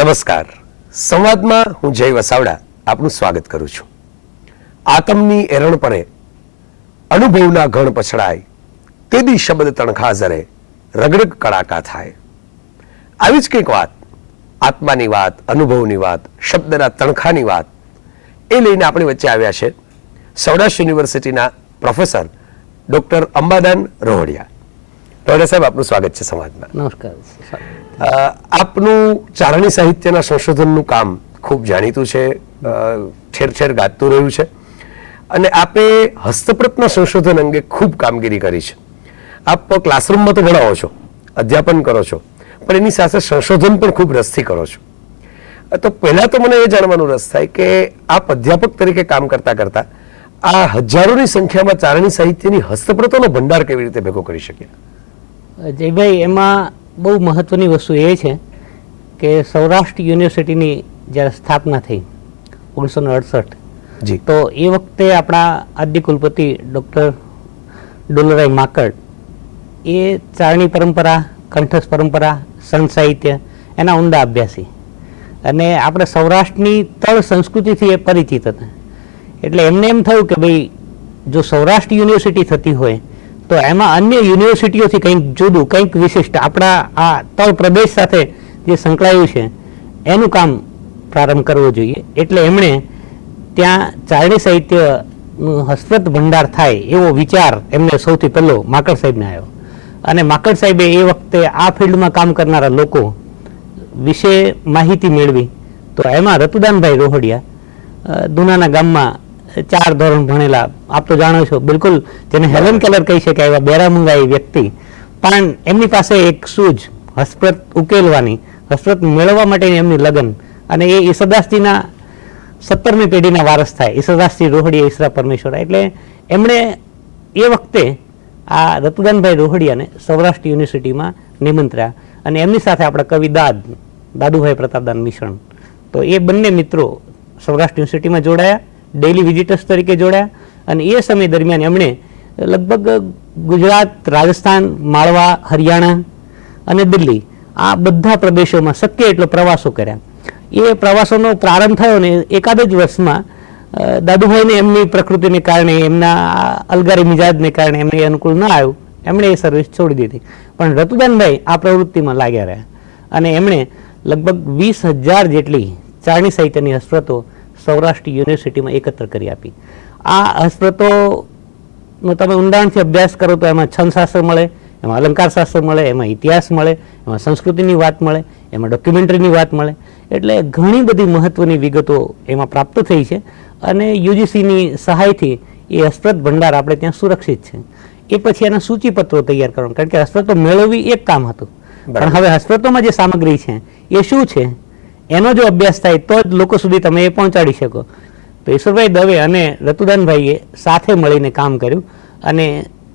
નમસ્કાર. સંવાદમાં હું જય વસાવડા આપનું સ્વાગત કરું છું. આતમની એરણ પરે અનુભવના ઘણ પછડાય, તેદી શબ્દ તણખા ઝરે, રગડગ કડાકા થાય. આવી જ કંઈક વાત, આત્માની વાત, અનુભવની વાત, શબ્દના તણખાની વાત એ લઈને આપણી વચ્ચે આવ્યા છે સૌરાષ્ટ્ર યુનિવર્સિટીના પ્રોફેસર ડોક્ટર અંબાદાન રોહડિયા. રોહડિયા સાહેબ, આપનું સ્વાગત છે સંવાદમાં. નમસ્કાર. આપનું ચારણી સાહિત્યના સંશોધનનું કામ ખૂબ જાણીતું છે, ઠેર ઠેર ગાજતું રહ્યું છે, અને આપે હસ્તપ્રતના સંશોધન અંગે ખૂબ કામગીરી કરી છે. આપ ક્લાસરૂમમાં તો ભણાવો છો, અધ્યાપન કરો છો, પણ એની સાથે સંશોધન પણ ખૂબ રસથી કરો છો. તો પહેલા તો મને એ જાણવાનો રસ થાય કે આપ અધ્યાપક તરીકે કામ કરતા કરતા આ હજારોની સંખ્યામાં ચારણી સાહિત્યની હસ્તપ્રતોનો ભંડાર કેવી રીતે ભેગો કરી શક્યા? જયભાઈ, એમાં બહુ મહત્વની વસ્તુ એ છે કે સૌરાષ્ટ્ર યુનિવર્સિટીની જ્યારે સ્થાપના થઈ 1968, તો એ વખતે આપણા આદ્ય કુલપતિ ડૉક્ટર ડોલરાય માકડ એ ચારણી પરંપરા, કંઠસ્થ પરંપરા, સંત સાહિત્ય એના ઊંડા અભ્યાસી, અને આપણે સૌરાષ્ટ્રની તળ સંસ્કૃતિથી એ પરિચિત હતા. એટલે એમને એમ થયું કે ભાઈ, જો સૌરાષ્ટ્ર યુનિવર્સિટી થતી હોય તો એમાં અન્ય યુનિવર્સિટીઓથી કંઈક જુદું, કંઈક વિશિષ્ટ આપણા આ તળ પ્રદેશ સાથે જે સંકળાયું છે એનું કામ પ્રારંભ કરવો જોઈએ. એટલે એમણે ત્યાં ચારણી સાહિત્યનું હસ્તપ્રત ભંડાર થાય એવો વિચાર એમને સૌથી પહેલો માકડ સાહેબને આવ્યો. અને માકડ સાહેબે એ વખતે આ ફિલ્ડમાં કામ કરનારા લોકો વિશે માહિતી મેળવી. તો એમાં રતુદાનભાઈ રોહડિયા દુનાના ગામમાં 4 ધોરણ ભણેલા, આપ તો જાણો છો, બિલકુલ જેને હેલન કેલર કહી શકાય એવા બેરામુંગાઈ વ્યક્તિ, પણ એમની પાસે એક સૂઝ હસ્તપ્રત ઉકેલવાની, હસ્તપ્રત મેળવવા માટેની એમની લગન, અને એ ઈસદાસજીના 17મી પેઢીના વારસ થાય, ઈસદાસજી રોહડિયા ઈસરા પરમેશ્વરા. એટલે એમણે એ વખતે આ રતુદાનભાઈ રોહડિયાને સૌરાષ્ટ્ર યુનિવર્સિટીમાં નિમંત્ર્યા, અને એમની સાથે આપણા કવિ દાદુભાઈ પ્રતાપદાન મિશ્રણ. તો એ બંને મિત્રો સૌરાષ્ટ્ર યુનિવર્સિટીમાં જોડાયા, ડેઇલી વિઝિટર્સ તરીકે જોડાયા, અને એ સમય દરમિયાન એમણે લગભગ ગુજરાત, રાજસ્થાન, માળવા, હરિયાણા અને દિલ્હી આ બધા પ્રદેશોમાં શક્ય એટલો પ્રવાસો કર્યા. એ પ્રવાસોનો પ્રારંભ થયો ને એકાદ જ વર્ષમાં દાદુભાઈને એમની પ્રકૃતિને કારણે, એમના અલગારી મિજાજને કારણે એમને અનુકૂળ ન આવ્યું, એમણે એ સર્વિસ છોડી દીધી. પણ રતુદાનભાઈ આ પ્રવૃત્તિમાં લાગ્યા રહ્યા, અને એમણે લગભગ 20,000 જેટલી ચારણી સાહિત્યની હસ્તપ્રતો સૌરાષ્ટ્ર યુનિવર્સિટીમાં એકત્ર કરી આપી. આ હસ્તપ્રતોનો તમે ઊંડાણથી અભ્યાસ કરો તો એમાં છંદશાસ્ત્ર મળે, એમાં અલંકાર શાસ્ત્ર મળે, એમાં ઇતિહાસ મળે, એમાં સંસ્કૃતિની વાત મળે, એમાં ડોક્યુમેન્ટરીની વાત મળે. એટલે ઘણી બધી મહત્વની વિગતો એમાં પ્રાપ્ત થઈ છે, અને યુજીસીની સહાયથી એ હસ્તપ્રત ભંડાર આપણે ત્યાં સુરક્ષિત છે. એ પછી એના સૂચિપત્રો તૈયાર કરવાનું, કારણ કે હસ્તપ્રતો મેળવવી એક કામ હતું, પણ હવે હસ્તપ્રતોમાં જે સામગ્રી છે એ શું છે એનો જો અભ્યાસ થાય તો જ લોકો સુધી તમે એ પહોંચાડી શકો. તો ઈશ્વરભાઈ દવે અને રતુદાનભાઈએ સાથે મળીને કામ કર્યું, અને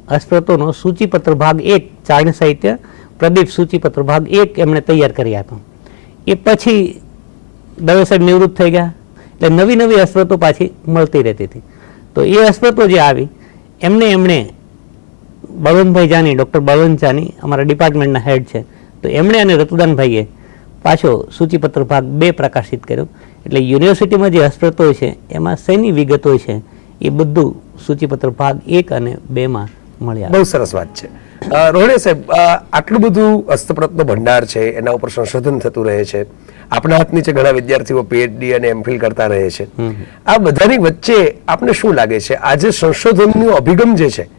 હસ્તપ્રતોનો સૂચિપત્ર ભાગ 1, ચારણી સાહિત્ય પ્રદીપ સૂચિપત્ર ભાગ 1 એમણે તૈયાર કરી આપ્યો. એ પછી દવે સાહેબ નિવૃત્ત થઈ ગયા, એટલે નવી નવી હસ્તપ્રતો પાછી મળતી રહેતી હતી. તો એ હસ્તપ્રતો જે આવી એમણે બળવંતભાઈ જાની, ડૉક્ટર બળવંત જાની અમારા ડિપાર્ટમેન્ટના હેડ છે, તો એમણે અને રતુદાનભાઈએ પાછો સૂચિપત્ર ભાગ 2 પ્રકાશિત કર્યો. એટલે યુનિવર્સિટીમાં જે હસ્તપ્રતો છે એમાં શેની વિગતો છે એ બધું સૂચિપત્ર ભાગ 1 અને 2માં મળ્યા. બહુ સરસ વાત છે. રોહડિયા સાહેબ, આટલું બધું હસ્તપ્રતનો ભંડાર છે, એના ઉપર સંશોધન થતું રહે છે, આપણા હાથ નીચે ઘણા વિદ્યાર્થીઓ પીએચડી અને એમફિલ કરતા રહે છે. આ બધાની વચ્ચે આપને શું લાગે છે, આજે સંશોધનનો અભિગમ જે છે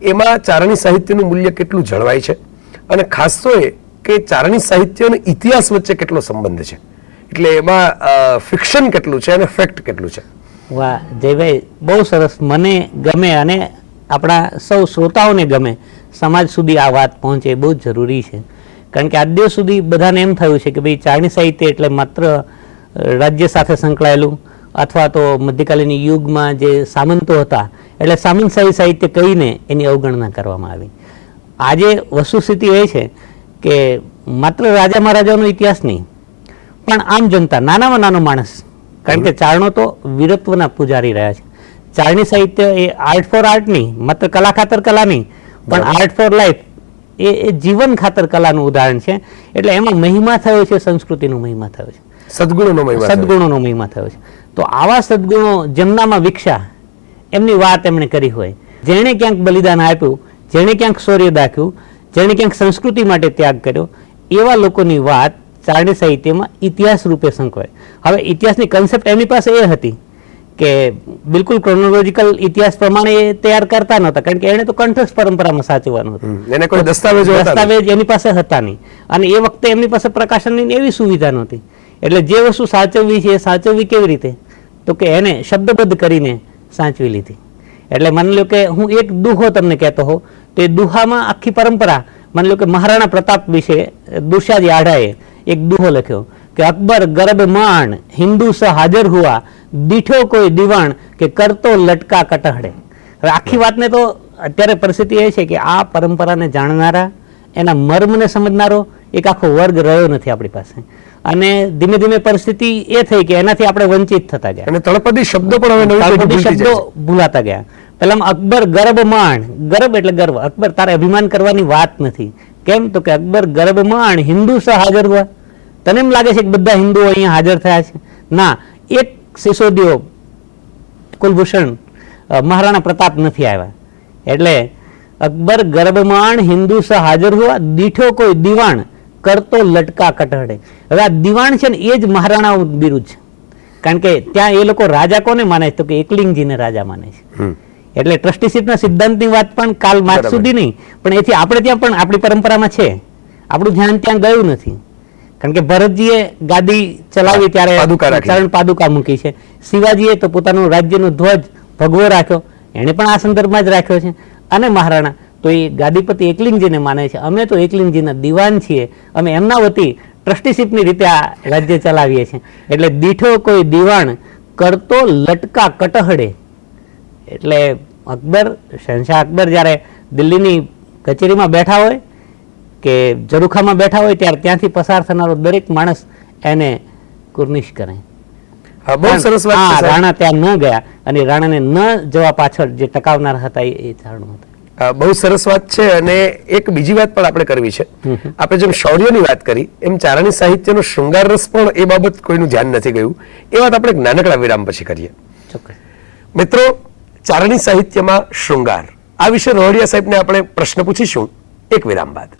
એમાં ચારણી સાહિત્યનું મૂલ્ય કેટલું જળવાય છે, અને ખાસ તો એ કે ચારણી સાહિત્ય અને ઇતિહાસ વચ્ચે કેટલો સંબંધ છે? એટલે એમાં ફિક્શન કેટલું છે અને ફેક્ટ કેટલું છે? વાહ જયભાઈ, બહુ સરસ, મને ગમે, અને આપણા સૌ શ્રોતાઓને ગમે, સમાજ સુધી આ વાત પહોંચે બહુ જ જરૂરી છે. કારણ કે આજ દિવસ સુધી બધાને એમ થયું છે કે ભાઈ ચારણી સાહિત્ય એટલે માત્ર રાજ્ય સાથે સંકળાયેલું, અથવા તો મધ્યકાલીન યુગમાં જે સામંતો હતા એટલે સામંતશાહી સાહિત્ય કહીને એની અવગણના કરવામાં આવી. આજે વસ્તુસ્થિતિ એ છે કે માત્ર રાજા મહારાજાનો ઇતિહાસ નહીં, પણ આમ જનતા, નાનામાં નાનો માણસ, કારણ કે ચારણો તો વીરત્વના પૂજારી રહ્યા છે. ચારણી સાહિત્ય એ આર્ટ ફોર આર્ટ નહીં, માત્ર કલા ખાતર કલા નહીં, પણ આર્ટ ફોર લાઈફ, એ જીવન ખાતર કલાનું ઉદાહરણ છે. એટલે એમાં મહિમા થયો છે, સંસ્કૃતિનો મહિમા થયો છે, સદગુણોનો મહિમા થયો. સદગુણોનો મહિમા થયો છે. તો આવા સદગુણો જેમનામાં વિકસા એમની વાત એમણે કરી હોય, જેણે ક્યાંક બલિદાન આપ્યું, જેણે ક્યાંક શૌર્ય દાખ્યું, જેણે ક્યાંક સંસ્કૃતિ માટે ત્યાગ કર્યો, એવા લોકોની વાત ચારણી સાહિત્યમાં ઇતિહાસ રૂપે સંકળાય. હવે ઇતિહાસની કન્સેપ્ટ એમની પાસે એ હતી કે બિલકુલ ક્રોનોલોજીકલ ઇતિહાસ પ્રમાણે એ તૈયાર કરતા નહોતા, કારણ કે એને તો કંઠસ્થ પરંપરામાં સાચવવાનું હતું. એને કોઈ દસ્તાવેજ એની પાસે હતા નહીં, અને એ વખતે એમની પાસે પ્રકાશનની એવી સુવિધા નહોતી. એટલે જે વસ્તુ સાચવવી છે એ સાચવવી કેવી રીતે, તો કે એને શબ્દબદ્ધ કરીને સાચવી લીધી. એટલે માની લો કે હું એક દુહો તમને કહેતો હોઉં, તો એ દુહામાં આખી પરંપરા, માની લો કે મહારાણા પ્રતાપ વિશે દુશાજી આઢાએ એક દુહો લખ્યો કે અકબર ગરબ માણ હિન્દુ સ હાજર હુઆ દીઠો કોઈ દિવાણ કે કરતો લટકા કટહડે. હવે આખી વાતને તો અત્યારે પરિસ્થિતિ એ છે કે આ પરંપરાને જાણનારા, એના મર્મને સમજનારો એક આખો વર્ગ રહ્યો નથી આપણી પાસે, અને ધીમે ધીમે પરિસ્થિતિ એ થઈ કે એનાથી આપણે વંચિત થતા ગયા, અને તળપદી શબ્દો પણ હવે નવી પેઢી ભૂલતી જાય છે. ભૂલાતા ગયા. પેલામાં અકબર ગરબ માણ, ગરબ એટલે ગર્વ, અકબર તારે અભિમાન કરવાની વાત નથી. કેમ તો કે અકબર ગરબ માણ હિન્દુ સ હાજર હુઆ. તને એમ લાગે છે કે બધા હિન્દુઓ અહીંયા હાજર થયા છે? ના, એક સિસોદિયો કુલભૂષણ મહારાણા પ્રતાપ નથી આવ્યા. એટલે અકબર ગર્ભમાણ હિન્દુ સ હાજર હુઆ દીઠો કોઈ દિવાણ કરતો લટકા કટહડે. હવે આ દિવાણ છે ને એ જ મહારાણા બિરુદ છે, કારણ કે ત્યાં એ લોકો રાજા કોને માને છે, તો કે એકલિંગજીને રાજા માને છે. એટલે ટ્રસ્ટીશીપના સિદ્ધાંતની વાત પણ કાલ માર્ચ સુધી નહીં, પણ એથી આપણે ત્યાં પણ આપણી પરંપરામાં છે, આપણું ધ્યાન ત્યાં ગયું નથી. કારણ કે ભરતજીએ ગાદી ચલાવી ત્યારે ચરણ પાદુકા મૂકી છે, શિવાજીએ તો પોતાનું રાજ્યનો ધ્વજ ભગવો રાખ્યો, એને પણ આ સંદર્ભમાં જ રાખ્યો છે, અને મહારાણા તો એ ગાદીપતિ એકલિંગજીને માને છે. અમે તો એકલિંગજીના દિવાન છીએ, અમે એમના વતી ટ્રસ્ટીશીપની રીતે આ રાજ્ય ચલાવીએ છીએ. એટલે દીઠો કોઈ દિવાણ કરતો લટકા કટહડે. એટલે અકબર, શહેનશાહ અકબર જ્યારે દિલ્હીની કચેરીમાં બેઠા હોય કે ઝરૂખામાં બેઠા હોય ત્યારે ત્યાંથી પસાર થનારો દરેક માણસ એને કુર્નિશ કરે. બહુ સરસ વાત છે. રાણા ત્યાં ન ગયા, અને રાણાને ન જવા પાછળ જે ટકાવનાર હતા એ કારણો હતા. બહુ સરસ વાત છે. અને એક બીજી વાત પણ આપણે કરવી છે. આપણે જેમ શૌર્યની વાત કરી એમ ચારણી સાહિત્યનો શૃંગાર રસ પણ એ બાબત કોઈનું ધ્યાન નથી ગયું. એ વાત આપણે એક નાનકડા વિરામ પછી કરીએ. ચોક્કસ. મિત્રો, ચારણી સાહિત્યમાં શૃંગાર, આ વિશે રોહડિયા સાહેબને આપણે પ્રશ્ન પૂછીશું એક વિરામ બાદ.